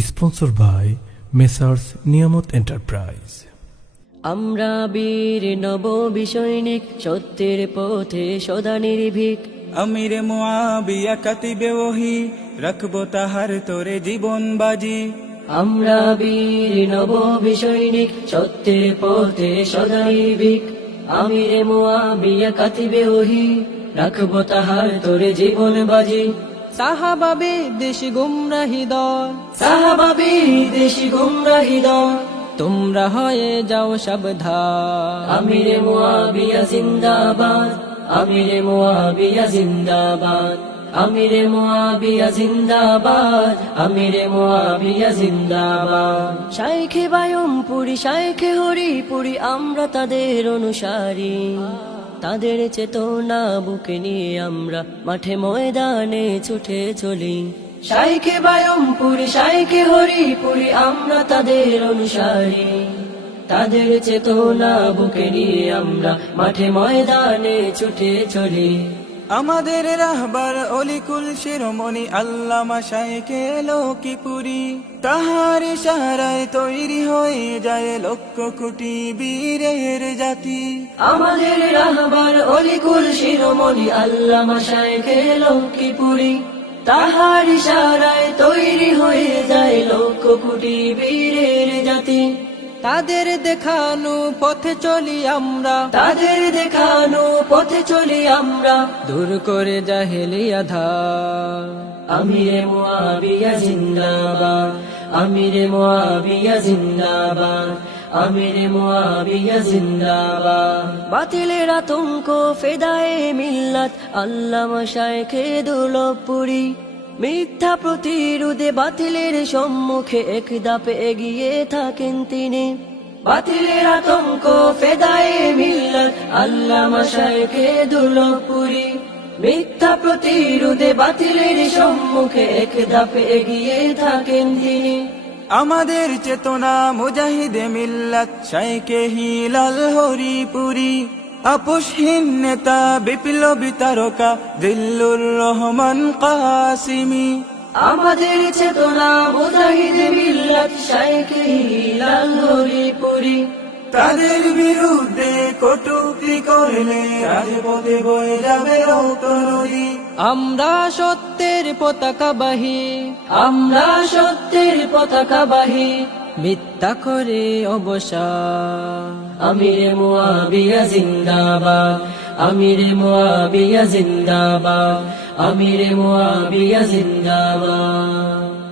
Sponsor by messrs Niamat enterprise আমরা বীর নব বিষয়নিক সত্যের পথে সদা নির্ভীক। আমির মুআবিয়া কাতিবে ওহি রাখব তাহার তোরে জীবন বাজি। আমরা বীর নব বিষয়নিক সত্যের পথে সদা নির্ভীক। আমিরে মুআবিয়া কাতিবে ওহি রাখব তাহার তোরে জীবন বাজি। সাহাবাবে দেশ গুমরাহি দল সাহাবাবি দেশি গুমরাহি দল তোমরা হয়ে যাও সাবধান। আমিরে মুআবিয়া জিন্দাবাদ। আমিরে মুআবিয়া জিন্দাবাদ। আমিরে মুআবিয়া জিন্দাবাদ। আমিরে মুআবিয়া জিন্দাবাদ। শাইখে বায়ম পুরি শাইখে হরি পুরি আমরা তাদের অনুসারী। তাদের চেতনা বুকে নিয়ে আমরা মাঠে ময়দানে ছুটে চলি। সাইকে বায়ম পুরি হরিপুরি হরি পুরি আমরা তাদের অনুসারী। তাদের চেতনা বুকে নিয়ে আমরা মাঠে ময়দানে ছুটে চলি। আমাদের রাহবার অলিকুল শিরোমণি আল্লামা শাইকে লক্ষ্মীপুরি। তাহার ইশারায় তৈরি হয়ে যায় লক্ষ কোটি বীরের জাতি। আমাদের রাহবার অলিকুল শিরোমণি আল্লামা শাইখে লক্ষ্মীপুরি। তাহার ইশারায় তৈরি হয়ে যায় লক্ষ কোটি বীরের তাদের দেখানো পথে চলি আমরা। তাদের দেখানো পথে চলি আমরা। দূর করে জাহেলিয়া ধা আমিরে মুআবিয়া জিন্দাবাদ। আমিরে মুআবিয়া জিন্দাবাদ। আমিরে মুআবিয়া জিন্দাবাদ। বাতিলের আতঙ্ক ফেদায়ে মিল্লাত। আল্লামা শায়েখে দুর্লভপুরি মিথ্যা প্রতিরোধে বাতিলের সম্মুখে এক দাপে এগিয়ে থাকেন তিনি। বাতিলের আতঙ্ক, ফেদায়ে মিল্লাত আল্লামা শায়েখে দুর্লভপুরি মিথ্যা প্রতিরোধে বাতিলের সম্মুখে এক ধাপে এগিয়ে থাকেন তিনি। আমাদের চেতনা মুজাহিদে মিল্লাত শাইকে হিলাল হরিপুরি আপোষহীন নেতা বিপ্লবী তারকা দিল্লুর রহমান কাসিমি আমাদের চেতনা মুজাহিদে মিল্লাত শাইখে হিলাল হরিপুরি। তাদের বিরুদ্ধে কটুক্তি করলে রাজপথে বয়ে যাবে রক্ত নদী আমরা সত্যের পতাকা বাহি। আমরা সত্যের পতাকা বাহি। মিথ্যা করে অবসা আমির মুয়াবিয়া জিন্দাবাদ আমির মুয়াবিয়া জিন্দাবাদ আমির মুয়াবিয়া জিন্দাবাদ।